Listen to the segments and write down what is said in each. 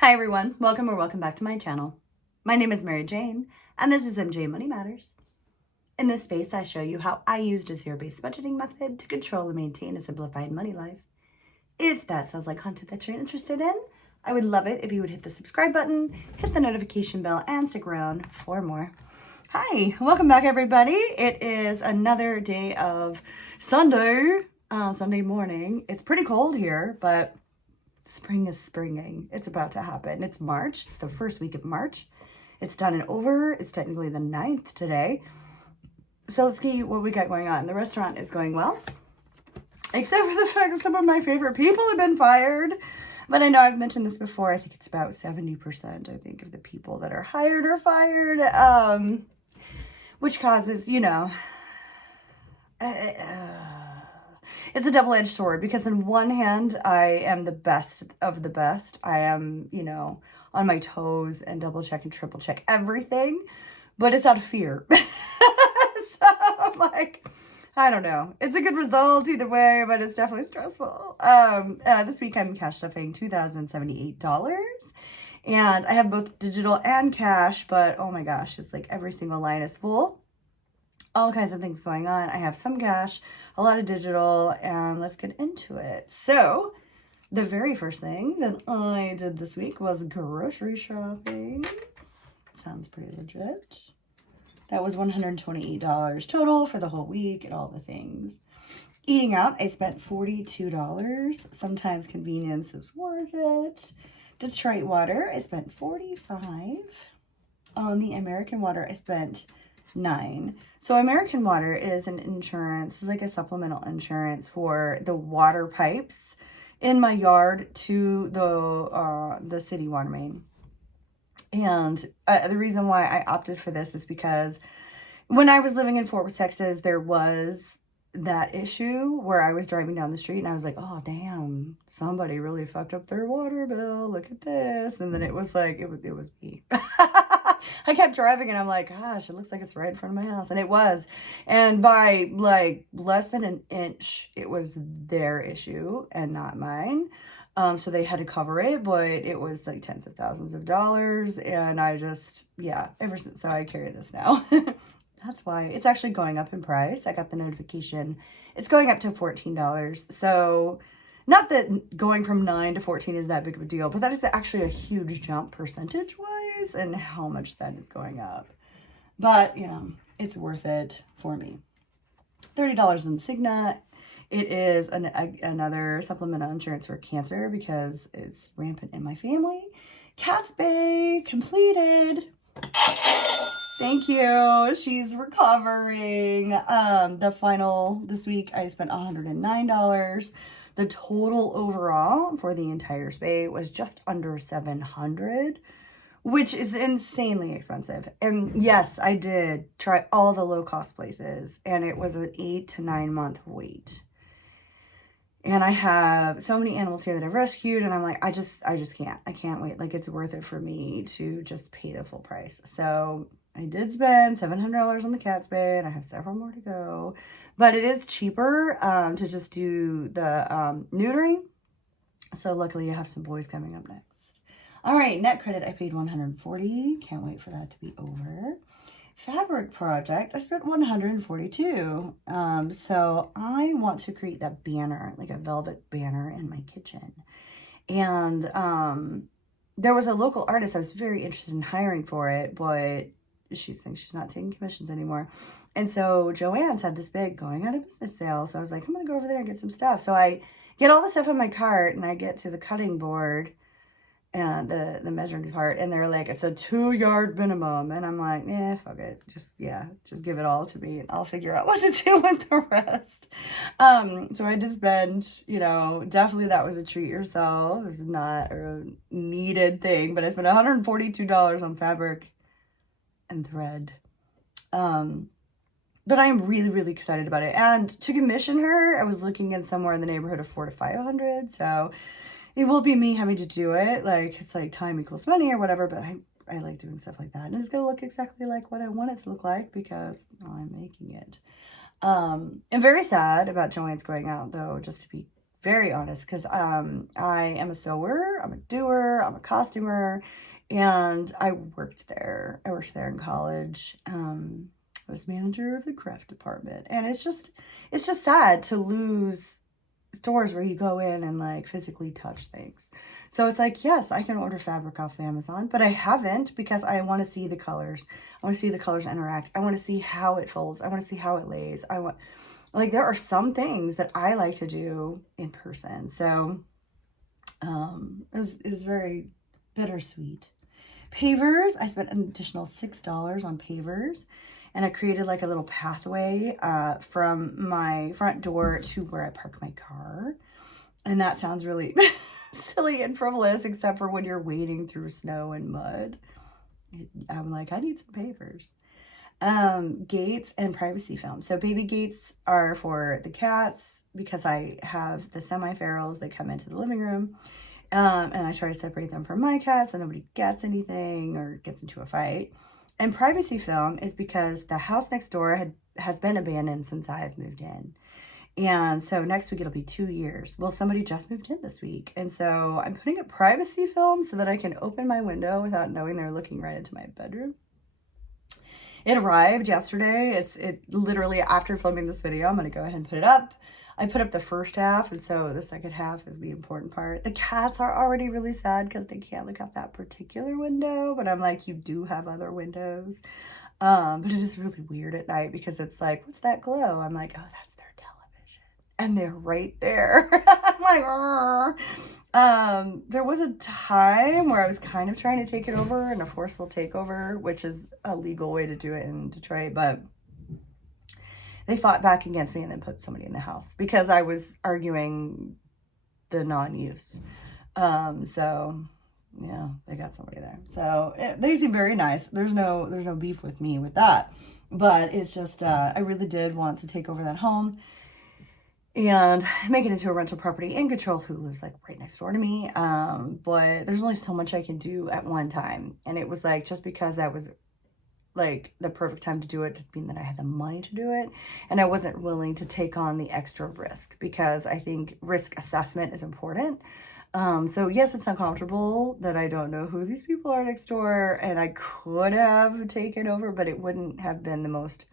Hi everyone, welcome or welcome back to my channel. My name is Mary Jane, and this is MJ Money Matters. In this space, I show you how I used a zero-based budgeting method to control and maintain a simplified money life. If that sounds like content that you're interested in, I would love it if you would hit the subscribe button, hit the notification bell, and stick around for more. Hi, welcome back everybody. It is another day of Sunday morning. It's pretty cold here, but spring is springing. It's about to happen. It's March. It's the first week of March. It's done and over. It's technically the 9th today. So let's see what we got going on. The restaurant is going well, except for the fact that some of my favorite people have been fired. But I know I've mentioned this before. I think it's about 70%, I think, of the people that are hired are fired, which causes, it's a double-edged sword, because on one hand, I am the best of the best. I am, on my toes and double check and triple check everything, but it's out of fear. So I'm like, I don't know. It's a good result either way, but it's definitely stressful. This week I'm cash stuffing $2,078. And I have both digital and cash, but oh my gosh, it's like every single line is full. All kinds of things going on. I have some cash, a lot of digital, and let's get into it. So the very first thing that I did this week was grocery shopping. Sounds pretty legit. That was $128 total for the whole week and all the things. Eating out, I spent $42. Sometimes convenience is worth it. Detroit water, I spent $45. On the American water, I spent $9. So American Water is an insurance, it's like a supplemental insurance for the water pipes in my yard to the city water main. And the reason why I opted for this is because when I was living in Fort Worth, Texas, there was that issue where I was driving down the street and I was like, oh damn, somebody really fucked up their water bill, look at this. And then it was like, it was me. I kept driving and I'm like, gosh, it looks like it's right in front of my house. And it was. And by like less than an inch, it was their issue and not mine. So they had to cover it, but it was like tens of thousands of dollars. And I just, ever since, so I carry this now. That's why it's actually going up in price. I got the notification. It's going up to $14. So not that going from 9 to 14 is that big of a deal, but that is actually a huge jump percentage-wise and how much that is going up. But, it's worth it for me. $30 in Cigna. It is another supplemental insurance for cancer because it's rampant in my family. Cat's Bay completed. Thank you. She's recovering. This week I spent $109. The total overall for the entire spay was just under $700, which is insanely expensive. And yes, I did try all the low-cost places, and it was an 8 to 9 month wait. And I have so many animals here that I've rescued, and I'm like, I just can't. I can't wait. Like, it's worth it for me to just pay the full price. So I did spend $700 on the Cat's Bay, and I have several more to go. But it is cheaper to just do the neutering. So luckily I have some boys coming up next. All right, net credit, I paid $140. Can't wait for that to be over. Fabric project, I spent $142. So I want to create that banner, like a velvet banner in my kitchen. And there was a local artist I was very interested in hiring for it, but she's saying she's not taking commissions anymore. And so Joann's had this big going out of business sale. So I was like, I'm going to go over there and get some stuff. So I get all the stuff on my cart and I get to the cutting board and the measuring part. And they're like, it's a 2-yard minimum. And I'm like, fuck it. Just give it all to me and I'll figure out what to do with the rest. So I did spend, definitely that was a treat yourself. This is not a needed thing, but I spent $142 on fabric and thread. But I am really, really excited about it. And to commission her, I was looking in somewhere in the neighborhood of $400 to $500. So it will be me having to do it. Like, it's like time equals money or whatever, but I like doing stuff like that. And it's going to look exactly like what I want it to look like because I'm making it. I'm very sad about Joann's going out, though, just to be very honest, because I am a sewer, I'm a doer, I'm a costumer, and I worked there. I worked there in college. I was manager of the craft department, and it's just sad to lose stores where you go in and like physically touch things. So it's like, yes, I can order fabric off of Amazon, but I haven't because I want to see the colors. I want to see the colors interact. I want to see how it folds. I want to see how it lays. I want, like, there are some things that I like to do in person. So it was very bittersweet. Pavers, I spent an additional $6 on pavers, and I created like a little pathway from my front door to where I park my car. And that sounds really silly and frivolous, except for when you're wading through snow and mud. I'm like, I need some pavers. Gates and privacy film. So baby gates are for the cats because I have the semi-ferals that come into the living room. And I try to separate them from my cats so nobody gets anything or gets into a fight. And privacy film is because the house next door has been abandoned since I've moved in. And so next week it'll be 2 years. Well, somebody just moved in this week. And so I'm putting up privacy film so that I can open my window without knowing they're looking right into my bedroom. It arrived yesterday. It literally, after filming this video, I'm going to go ahead and put it up. I put up the first half, and so the second half is the important part. The cats are already really sad because they can't look out that particular window, but I'm like, you do have other windows. But it is really weird at night because it's like, what's that glow? I'm like, oh, that's their television. And they're right there. I'm like, there was a time where I was kind of trying to take it over in a forceful takeover, which is a legal way to do it in Detroit, but they fought back against me and then put somebody in the house because I was arguing the non-use. So yeah, they got somebody there. So they seem very nice. There's no beef with me with that, but it's just, I really did want to take over that home and make it into a rental property and control who lives like right next door to me. But there's only so much I can do at one time. And it was like, just because that was like the perfect time to do it didn't mean that I had the money to do it. And I wasn't willing to take on the extra risk because I think risk assessment is important. So yes, it's uncomfortable that I don't know who these people are next door, and I could have taken over, but it wouldn't have been the most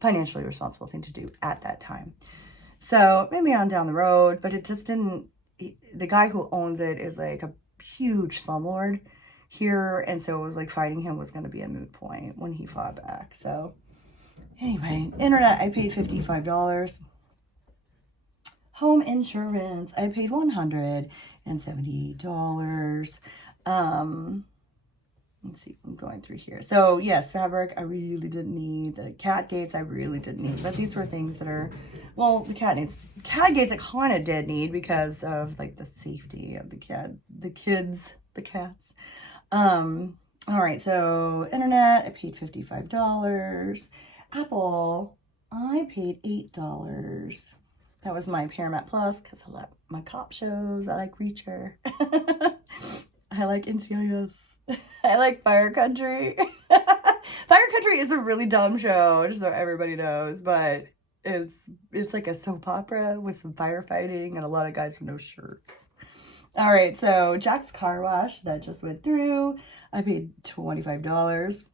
financially responsible thing to do at that time. So maybe on down the road, but it just didn't, the guy who owns it is like a huge slumlord here. And so it was like fighting him was going to be a moot point when he fought back. So anyway, internet, I paid $55. Home insurance, I paid $170. Let's see, I'm going through here. So yes, fabric, I really didn't need. The cat gates, I really didn't need. But these were things that are, well, the cat gates I kind of did need because of like the safety of the kids, the cats. All right, so internet, I paid $55. Apple, I paid $8. That was my Paramount Plus because I like my cop shows. I like Reacher. I like NCIS. I like Fire Country. Fire Country is a really dumb show, just so everybody knows, but it's like a soap opera with some firefighting and a lot of guys with no shirts. All right, so Jack's Car Wash, that just went through. I paid $25,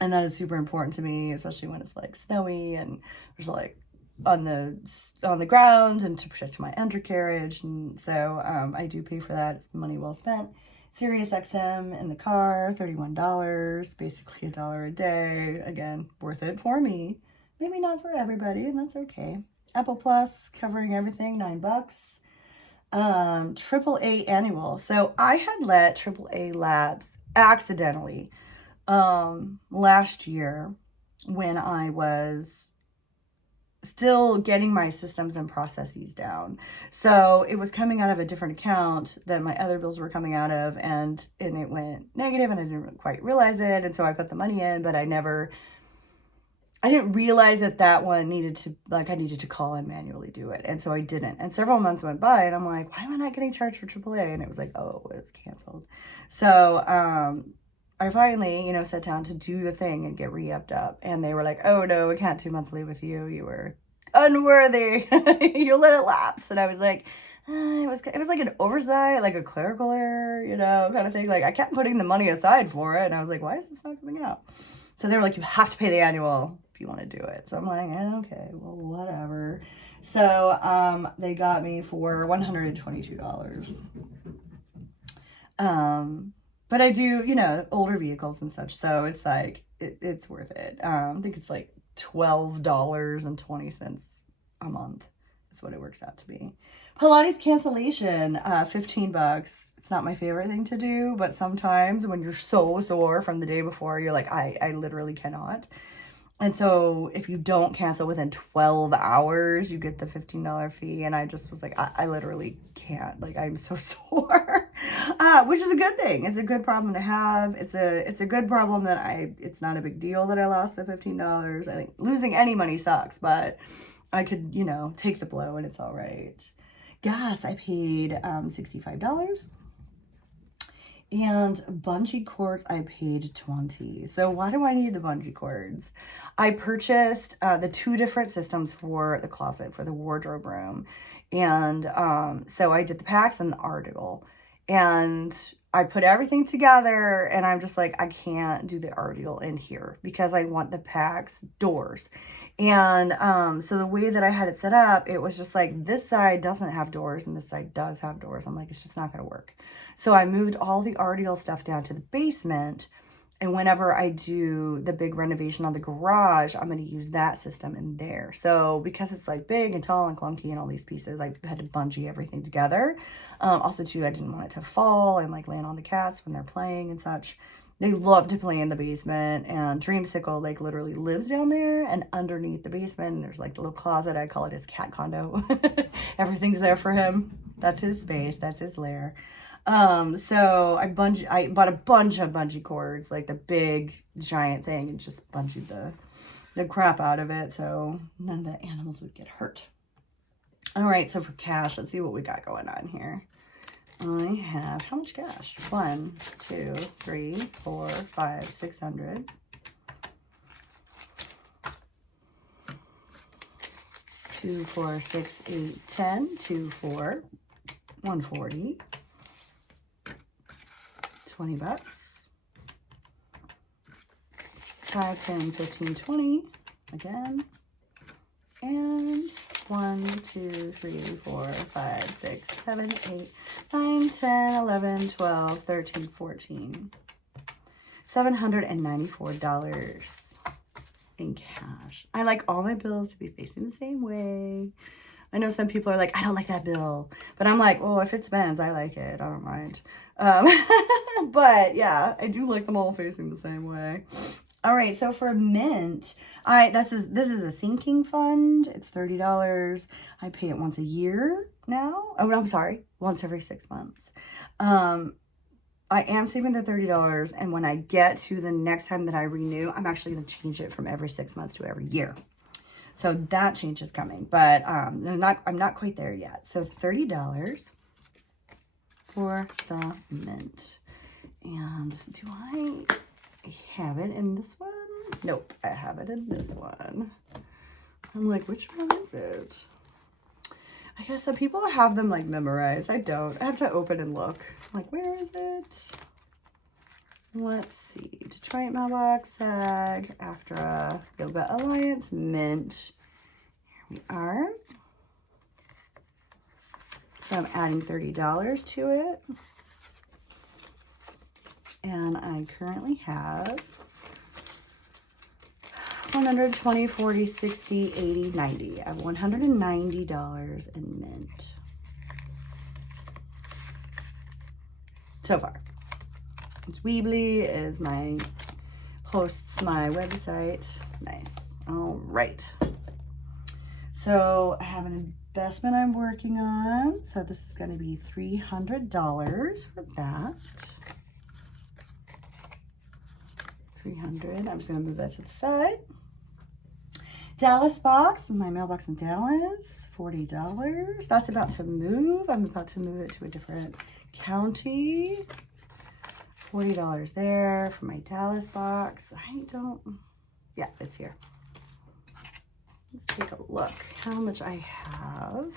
and that is super important to me, especially when it's like snowy and there's like on the ground and to protect my undercarriage, and so I do pay for that. It's money well spent. Sirius XM in the car, $31, basically $1 a day. Again, worth it for me. Maybe not for everybody, and that's okay. Apple Plus, covering everything, $9. AAA annual. So I had let AAA Labs accidentally last year when I was still getting my systems and processes down. So it was coming out of a different account that my other bills were coming out of, and it went negative and I didn't quite realize it. And so I put the money in, but I didn't realize that one needed to, like, I needed to call and manually do it. And so I didn't. And several months went by and I'm like, why am I not getting charged for AAA? And it was like, oh, it's canceled. So, I finally, sat down to do the thing and get re-upped up. And they were like, oh no, we can't do monthly with you. You were unworthy. You let it lapse. And I was like, It was like an oversight, like a clerical error, you know, kind of thing. Like I kept putting the money aside for it, and I was like, why is this not coming out? So they were like, you have to pay the annual if you want to do it. So I'm like, okay, well, whatever. So they got me for $122. But I do, you know, older vehicles and such, so it's like it's worth it. I think it's like $12.20 a month is what it works out to be. Pilates cancellation, $15. It's not my favorite thing to do, but sometimes when you're so sore from the day before, you're like, I literally cannot. And so if you don't cancel within 12 hours, you get the $15 fee. And I just was like, I literally can't. Like, I'm so sore, which is a good thing. It's a good problem to have. It's a good problem that it's not a big deal that I lost the $15. I think losing any money sucks, but I could, you know, take the blow and it's all right. Gas, I paid $65. And bungee cords, I paid $20. So why do I need the bungee cords? I purchased the 2 different systems for the closet, for the wardrobe room. And so I did the packs and the article. And I put everything together and I'm just like, I can't do the article in here because I want the packs doors. And so the way that I had it set up, it was just like this side doesn't have doors and this side does have doors. I'm like, it's just not going to work. So I moved all the article stuff down to the basement. And whenever I do the big renovation on the garage, I'm going to use that system in there. So because it's like big and tall and clunky and all these pieces, I had to bungee everything together. Also too, I didn't want it to fall and like land on the cats when they're playing and such. They love to play in the basement, and Dreamsicle like literally lives down there, and underneath the basement there's like the little closet. I call it his cat condo. Everything's there for him. That's his space. That's his lair. So I bought a bunch of bungee cords, like the big giant thing, and just bungeed the crap out of it so none of the animals would get hurt. All right, so for cash, let's see what we got going on here. I have, how much cash? 1, 2, 3, 4, 5, 600. 2, 4, 6, 8, 10, 2, 4, 140. $20. 5, 10, 15, 20. Again. And 1, 2, 3, 4, 5, 6, 7, 8, 9, 10, 11, 12, 13, 14. $794 in cash. I like all my bills to be facing the same way. I know some people are like, I don't like that bill. But I'm like, oh, if it spends, I like it. I don't mind. But yeah, I do like them all facing the same way. All right, so for Mint, this is a sinking fund. It's $30. I pay it once a year now. Oh, no, I'm sorry, once every 6 months. I am saving the $30, and when I get to the next time that I renew, I'm actually going to change it from every 6 months to every year. So that change is coming, but I'm not quite there yet. So $30 for the Mint. And do I have it in this one? Nope, I have it in this one. I'm like, which one is it? I guess some people have them like memorized. I don't. I have to open and look. I'm like, where is it? Let's see. Detroit Mailbox, SAG, AFTRA, Yoga Alliance, Mint. Here we are. So I'm adding $30 to it. And I currently have 120, 40, 60, 80, 90. I have $190 in Mint so far. Weebly is hosts my website. Nice. All right. So I have an investment I'm working on. So this is going to be $300 for that. 300. I'm just going to move that to the side. Dallas box, my mailbox in Dallas, $40. That's about to move. I'm about to move it to a different county. $40 there for my Dallas box. Yeah, it's here. Let's take a look how much I have.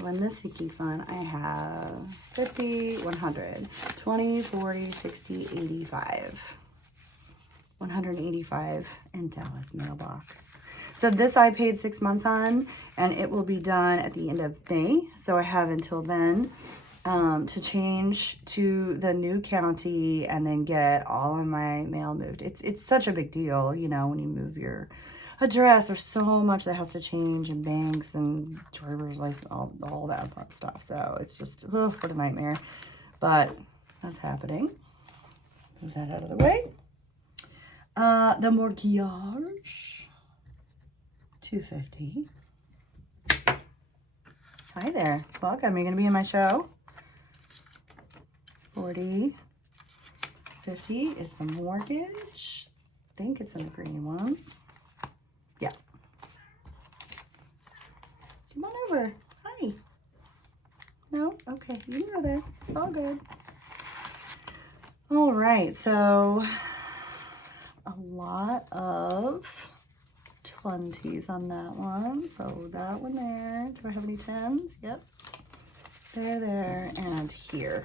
So in this Seeking Fun, I have 50, 100, 20, 40, 60, 85. 185 in Dallas mailbox. So this I paid 6 months on, and it will be done at the end of May. So I have until then to change to the new county and then get all of my mail moved. It's such a big deal, you know, when you move your address. There's so much that has to change, and banks and driver's license, all that fun stuff. So it's just, oh, what a nightmare. But that's happening. Move that out of the way. The mortgage, $250. Hi there, welcome. You're gonna be in my show. 40, 50 is the mortgage. I think it's in the green one. Yeah. Come on over. Hi. No? Okay, you can go there. It's all good. All right, so a lot of 20s on that one. So that one there. Do I have any 10s? Yep. There, and here.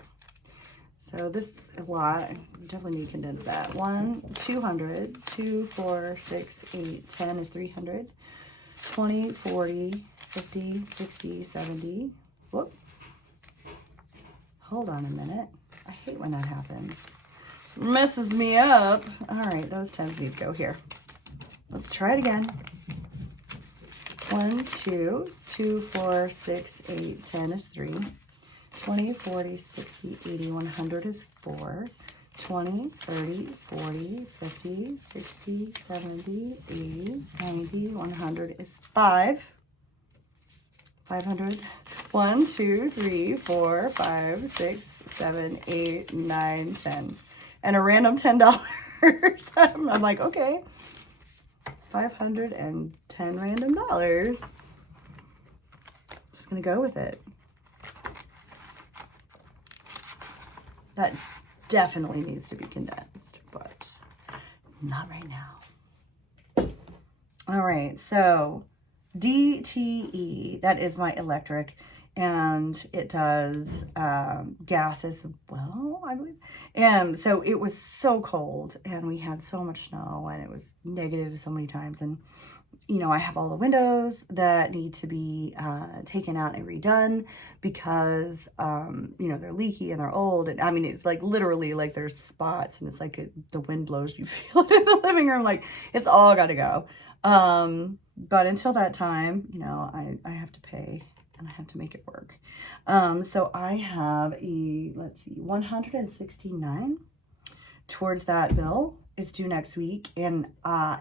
So this is a lot. Definitely need to condense that. 200, 2, 4, 6, 8, 10 is 300. 20, 40, 50, 60, 70. Whoop. Hold on a minute. I hate when that happens. Messes me up. All right, those 10s need to go here. Let's try it again. 1, 2, 2, 4, 6, 8, 10 is 3. 20, 40, 60, 80, 100 is 4. 20, 30, 40, 50, 60, 70, 80, 90, 100 is 5. 500. 1, 2, 3, 4, 5, 6, 7, 8, 9, 10. And a random $10. I'm like, okay. 510 random dollars. Just gonna go with it. That definitely needs to be condensed, but not right now. All right, so DTE, that is my electric, and it does gas as well, I believe. And so it was so cold, and we had so much snow, and it was negative so many times. And, you know, I have all the windows that need to be taken out and redone because, you know, they're leaky and they're old. And I mean, it's like literally like there's spots, and it's like the wind blows, you feel it in the living room. Like it's all got to go. But until that time, you know, I have to pay and I have to make it work. So I have let's see, 169 towards that bill. It's due next week, and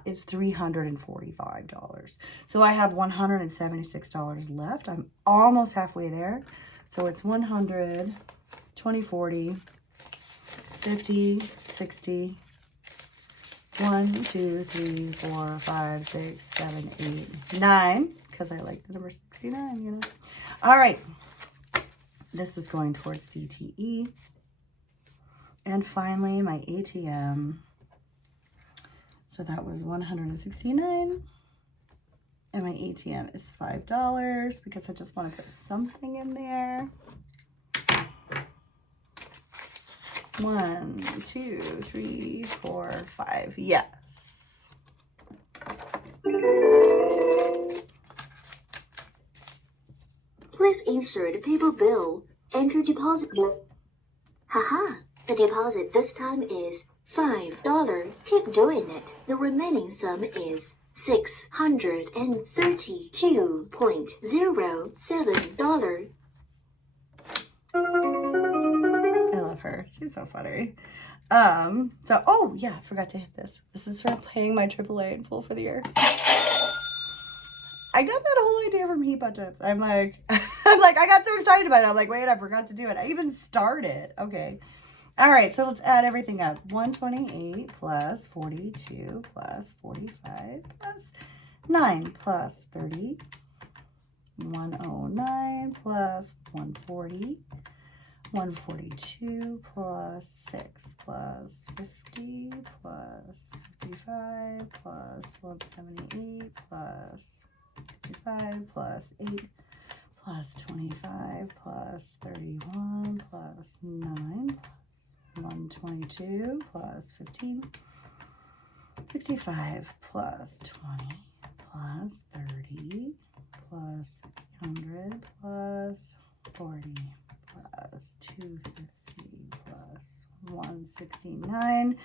it's $345. So I have $176 left. I'm almost halfway there. So it's 100, 20, 40, 50, 60, 1, 2, 3, 4, 5, 6, 7, 8, 9, because I like the number 69, you know. All right. This is going towards DTE. And finally, my ATM. So that was 169. And my ATM is $5 because I just want to put something in there. 1, 2, 3, 4, 5. Yes. Please insert paper bill. Enter deposit. Haha. The deposit this time is $5. Keep doing it. The remaining sum is $632.07. I love her. She's so funny. So, oh yeah, I forgot to hit this. This is for paying my AAA in full for the year. I got that whole idea from Heat Budgets. I'm like, I got so excited about it. I'm like, wait, I forgot to do it. I even started. Okay. All right, so let's add everything up. 128 plus 42 plus 45 plus 9 plus 30. 109 plus 140. 142 plus 6 plus 50 plus 55 plus 178 plus 55 plus 8 plus 25 plus 31 plus 9 plus 122 plus 15, 65 plus 20 plus 30 plus 100 plus 40 plus 250 plus 169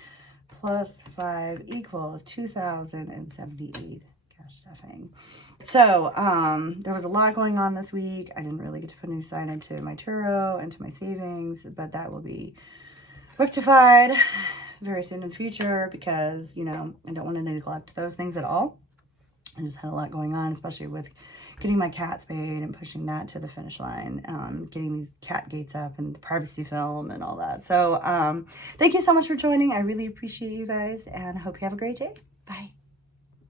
plus 5 equals 2,078 cash stuffing. So there was a lot going on this week. I didn't really get to put any aside into my Turo, into my savings, but that will be rectified very soon in the future because, you know, I don't want to neglect those things at all. I just had a lot going on, especially with getting my cat spayed and pushing that to the finish line, getting these cat gates up and the privacy film and all that. So thank you so much for joining. I really appreciate you guys and I hope you have a great day. Bye.